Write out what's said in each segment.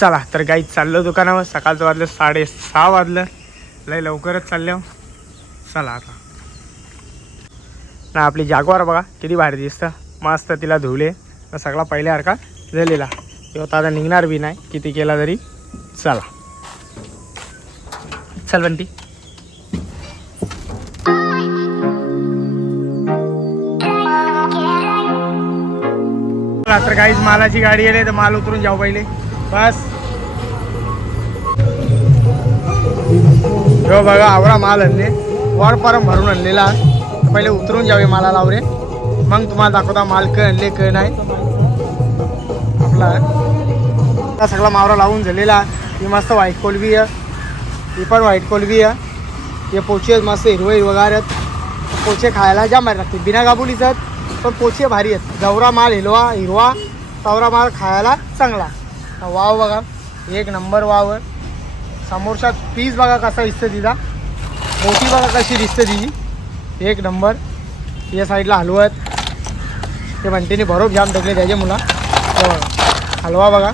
चला तर काही चाललं दुकानावर. सकाळचं वाजलं साडे सहा वाजलं. लय लवकरच चाललो हो. चला आता. ना आपली जागवार बघा किती भारी दिसतं. मस्त तिला धुवले. सगळा पहिल्यासारखा झालेला. किंवा आता निघणार बी नाही. किती केला तरी. चला. चल बंटी. तर काहीच मालाची गाडी आली तर माल उतरून जाऊ पहिले. बस. हो बघा आवरा माल आणले. वर परम भरून आणलेला. पहिले उतरून जावे माला आवरे. मग तुम्हाला दाखवता माल क आणले क नाही. आपला. सगळा मावरा लावून झालेला. ही मस्त व्हाईट कोलबी आहे. ही पण व्हाईट कोलबी आहे. हे पोचे आहेत मस्त हिरवं हिरवगार आहेत. पोचे खायला जाम भारी लागते. बिना गाबुलीच आहेत पण पोचे भारी आहेत. गवरा माल हिरवा हिरवा. तवरा माल खायला चांगला. वाव बघा. एक नंबर वाव आहे. समोरचा पीस बघा कसा दिसतं तिचा. मोठी बघा कशी दिसते तिची. एक नंबर. या साईडला हलवा आहेत ते म्हणते बरोबर जाम टाकले त्याचे मुला. हे बघा. हलवा बघा.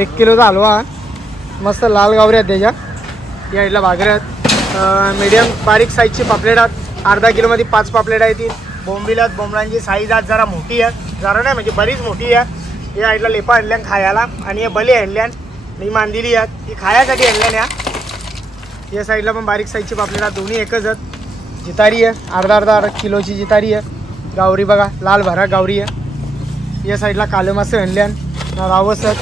एक किलोचा हलवा. आहे. मस्त लाल गावरे आहेत त्याच्या. या साईडला बागरे आहेत. मीडियम बारीक साईजची पापलेट आहेत. अर्धा किलोमध्ये पाच पापलेट आहेत ती. बोंबील आहेत बोंबलांची साईज आज जरा मोठी आहे. जरा नाही म्हणजे बरीच मोठी आहे. या साईडला लेपा आणल्यान खायला. आणि हे बले आणल्यान मी मांदिली आहेत. ही खायासाठी आणल्यान या या साईडला पण बारीक साईजची पापलेला दोन्ही एकच आहेत. जितारी आहे. अर्धा अर्धा अर्ध किलोची जितारी आहे. गावरी बघा. लाल भरा गावरी आहे. या साईडला काले मासे आणल्यान रावस आहेत.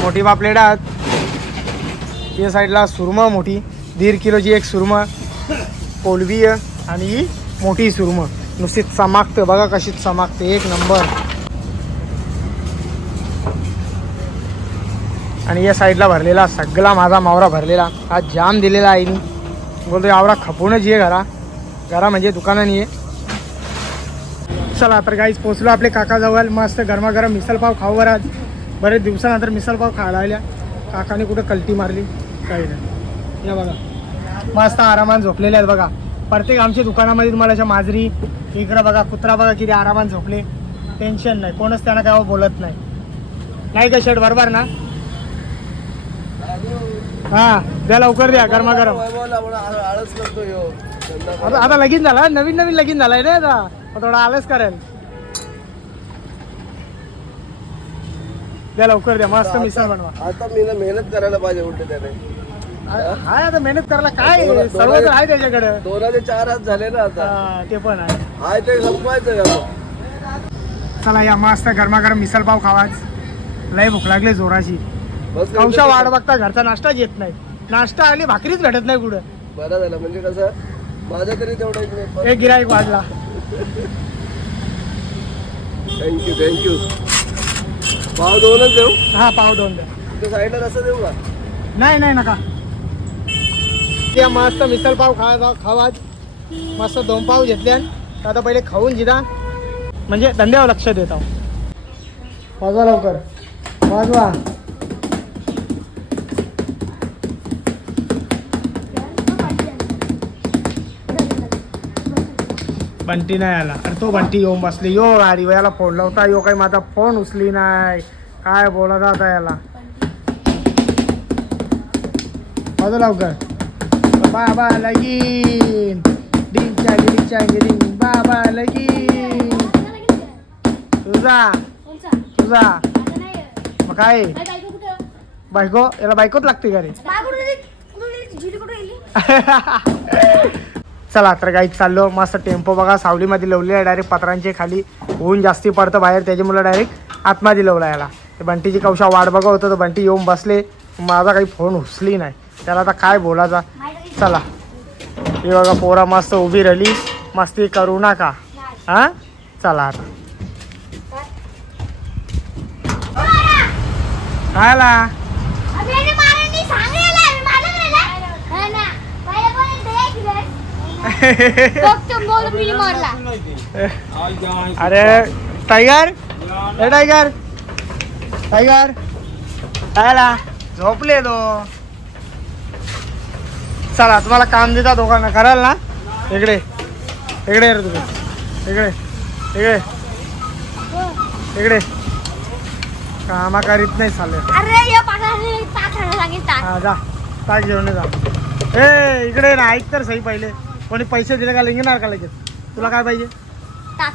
मोठी पापलेट आहेत. या साईडला सुरमा मोठी. दीड किलोची एक सुरमा. कोलबी आहे. आणि ही मोठी सुरमा. नुसती चमाकतं. बघा कशी चमाकते. एक नंबर. आणि या साईडला भरलेला सगळा माझा मावरा भरलेला. हा जाम दिलेला आईनी बोलतो आवरा खपूनच ये घरा. घरा म्हणजे दुकानाने ये चला तर काहीच पोचलो आपले काकाजवळ. मस्त गरमागरम मिसळपाव खाऊ बरं आज. बरेच दिवसानंतर मिसळपाव खायला आल्या. काकाने कुठं कल्टी मारली? काही नाही. या बघा. मस्त आरामात झोपलेले आहेत बघा. प्रत्येक आमच्या दुकानामध्ये तुम्हाला अशा माजरी इकडं बघा कुत्रा बघा किती आरामात झोपले. टेन्शन नाही. कोणच त्यांना काय बोलत नाही. नाही का शर्ट बरोबर ना? हा द्या लवकर द्या गरमागरम. आळस करतो ह्यो. आता आता लगीन झाला नवीन नवीन लगीन झालाय ना आता. मग थोडा आलंच करेल. द्या लवकर द्या मस्त मिसळ बनवा. आता मी ना मेहनत करायला पाहिजे उलट त्याने. हाय आता मेहनत करायला काय? आहे? सर्व तर आहे त्याच्याकडे. दोनाचे चार हात झाले ना आता. हा, ते पण आहे. हाय ते संपवायचं का चला या मस्त गरमागरम मिसळ पाव खावाच. लय भूक लागली जोराची. कौशा वाट बघता घरचा नाश्ताच येत नाही. नाश्ता आली भाकरीच भेटत नाही कुठं. बरं झालं म्हणजे कसं माझं तरी तेवढं एक गिराईक वाढला. थँक्यू थँक्यू पाव दोनच देऊ? हा पाव दोन त्या साईडला रस्ता देऊ का? नाही नाही नका. त्या मस्त मिसळ पाव खा खावाच मस्त दोन पाव घेतल्यान तर आता पहिले खाऊन जिदा म्हणजे धंद्यावर लक्ष देत आहो. वाजवा लवकर. वाजवा. बंटी नाही आला. अरे तो बंटी येऊन बसले. यो गाडी याला फोन लावता. यो काही माझा फोन उचली नाही. काय बोलत आता याला? वाजव लवकर. बाबा लगीन. डिंग चांग डिंग बाबा लगीन. तुझा? तुझा? मग काय? बायको? याला बायकोच लागते का रे चला तर काही चाललो. मस्त टेम्पो बघा. सावलीमध्ये लावली आहे डायरेक्ट पत्रांचे खाली. ऊन जास्ती पडतं बाहेर. त्याच्यामुळे डायरेक्ट आतमध्ये लावला याला. ते बंटीची कवशा वाट बघा होतं तर बंटी येऊन बसले. माझा काही फोन उचली नाही. त्याला आता काय बोलायचा? चला. ही बघा पोरा मस्त उभी राहिली. मस्ती करू नका. हा? चला आता. काय आला? अरे टायगर? ए टायगर? टायगर? आला. झोपले तो. चला तुम्हाला काम देता दोघांना. कराल ना? इकडे. इकडे रे तुम्ही. इकडे. इकडे. इकडे. कामा करीत नाही चालेल. सांगितलं हा जा. ताक घेऊन जा. ए इकडे ना. ऐक तर सही पहिले. कोणी पैसे दिले का लिंगणार का लगेच? तुला काय पाहिजे? ताक.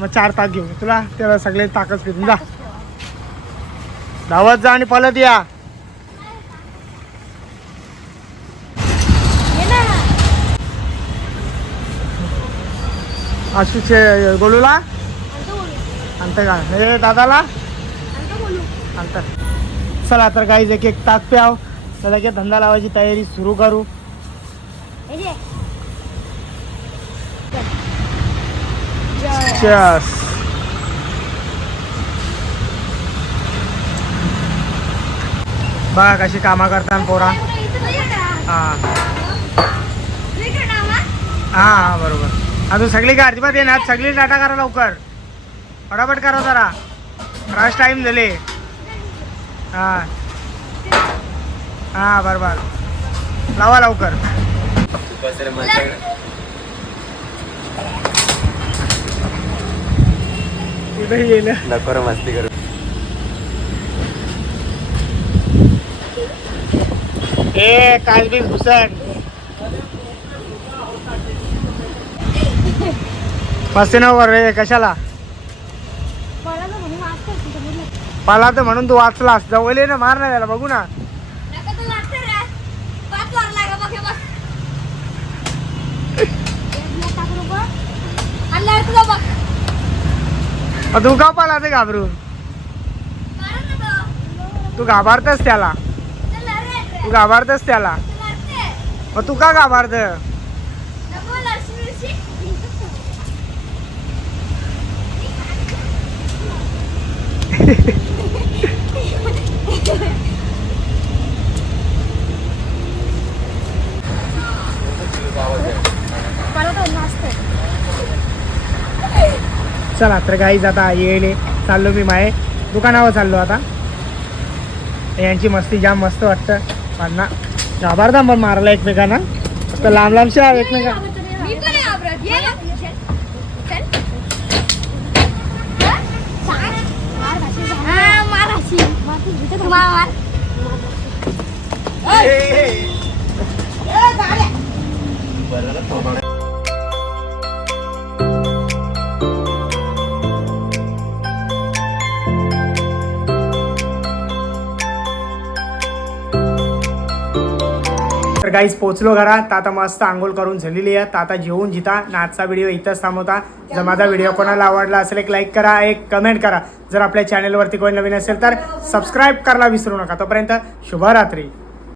मग चार ताक घेऊ तुला तेव्हा सगळे ताकच पिऊन जा. धावत जा आणि पलत या. ये ना. आशुचे गोलूला? बोलू आणत का? हे दादाला? बोलू आणतात चला तर काही एक एक ताक प्याव. तर लगेच धंदा लावायची तयारी सुरू करू हे जे Cheers. बघा कशी कामा करतात पोरा. हा. हा हा बरोबर. अजून सगळी का अजिबात येणार सगळी डाटा करा लवकर. फटाफट करा जरा. राज टाईम झाले. हा. हा बरोबर. लावा लवकर. कुठे गेलं नको रे मस्ती करू. ए काय बी घुसण मस्ती नवर रे कशाला? तुझं पाला तर म्हणून तू वाचलास. जवळ ये ना मार ना त्याला बघू ना. नका तू वाचतं रे पाच वार लागा बघ हे बघ एक टाकू नको आणल्यावर तुला बघ मग तू का पाला ते घाबरून? तू घाबरतस त्याला. तू घाबरतस त्याला. मग तू का घाबरत नको लढशी बिडशी मला तर नाचतंय चला तर काही आता येले चाललो मी माये. दुकानावर चाललो आता. यांची मस्ती जाम मस्त वाटतं. पाडणा घाबरता पण मारला एकमेकांना. मस्त लांब लांबशा एकमेका काहीच पोचलो घरात. तर आता मस्त आंघोळ करून झालेली आहे. तर आता जेवून जिता. नाचचा व्हिडिओ इथंच थांबवता. जर माझा व्हिडिओ कोणाला आवडला असेल एक लाईक करा एक कमेंट करा. जर आपल्या चॅनलवरती कोणी नवीन असेल तर सबस्क्राईब करायला विसरू नका. तोपर्यंत शुभरात्री.